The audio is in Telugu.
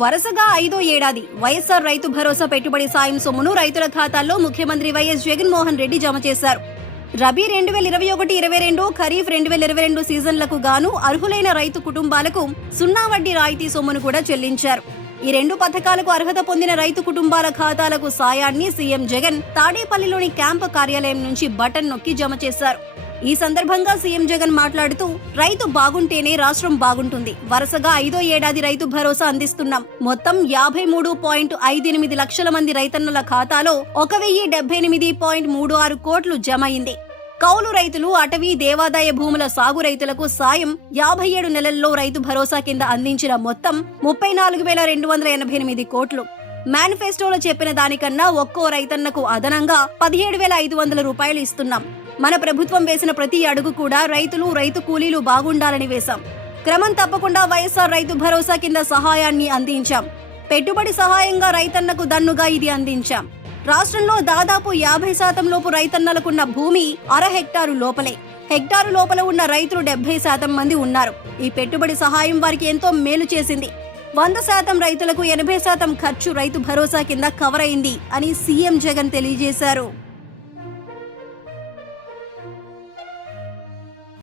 వరుసగా 5వ ఏడాది వైఎస్ఆర్ రైతు భరోసా పెట్టుబడి సాయం సొమ్మును రైతుల ఖాతాల్లో ముఖ్యమంత్రి వైఎస్ జగన్మోహన్ రెడ్డి జమ చేశారు. రబీ 2021-22, ఖరీఫ్ 2022 సీజన్లకు గాను అర్హులైన రైతు కుటుంబాలకు 0 వడ్డీ రాయితీ సొమ్మును కూడా చెల్లించారు. ఈ 2 పథకాలకు అర్హత పొందిన రైతు కుటుంబాల ఖాతాలకు సాయాన్ని సీఎం జగన్ తాడేపల్లిలోని క్యాంపు కార్యాలయం నుంచి బటన్ నొక్కి జమ చేశారు. ఈ సందర్భంగా సీఎం జగన్ మాట్లాడుతూ, రైతు బాగుంటేనే రాష్ట్రం బాగుంటుంది. వరుసగా 5వ ఏడాది రైతు భరోసా అందిస్తున్నాం. మొత్తం 53.58 లక్షల మంది రైతన్నుల ఖాతాలో 1078.36 కోట్లు జమ అయింది. కౌలు రైతులు, అటవీ, దేవాదాయ భూముల సాగు రైతులకు సాయం 57 నెలల్లో రైతు భరోసా కింద అందించిన మొత్తం 34,288 కోట్లు. మేనిఫెస్టోలో చెప్పిన దానికన్నా ఒక్కో రైతన్నకు అదనంగా 17,500 రూపాయలు ఇస్తున్నాం. మన ప్రభుత్వం వేసిన ప్రతి అడుగు కూడా రైతులు, రైతు కూలీలు బాగుండాలని వేశాం. క్రమం తప్పకుండా వైఎస్ఆర్ రైతు భరోసా కింద సహాయాన్ని అందించాం. పెట్టుబడి సహాయంగా రైతన్నకు దన్నుగా ఇది అందించాం. రాష్ట్రంలో దాదాపు 50% లోపు రైతన్నలకున్న భూమి అర హెక్టారు లోపలే. హెక్టారు లోపల ఉన్న రైతులు 70% మంది ఉన్నారు. ఈ పెట్టుబడి సహాయం వారికి ఎంతో మేలు చేసింది. 100% రైతులకు 80% ఖర్చు రైతు భరోసా కింద కవర్ అయింది అని సీఎం జగన్ తెలియజేశారు.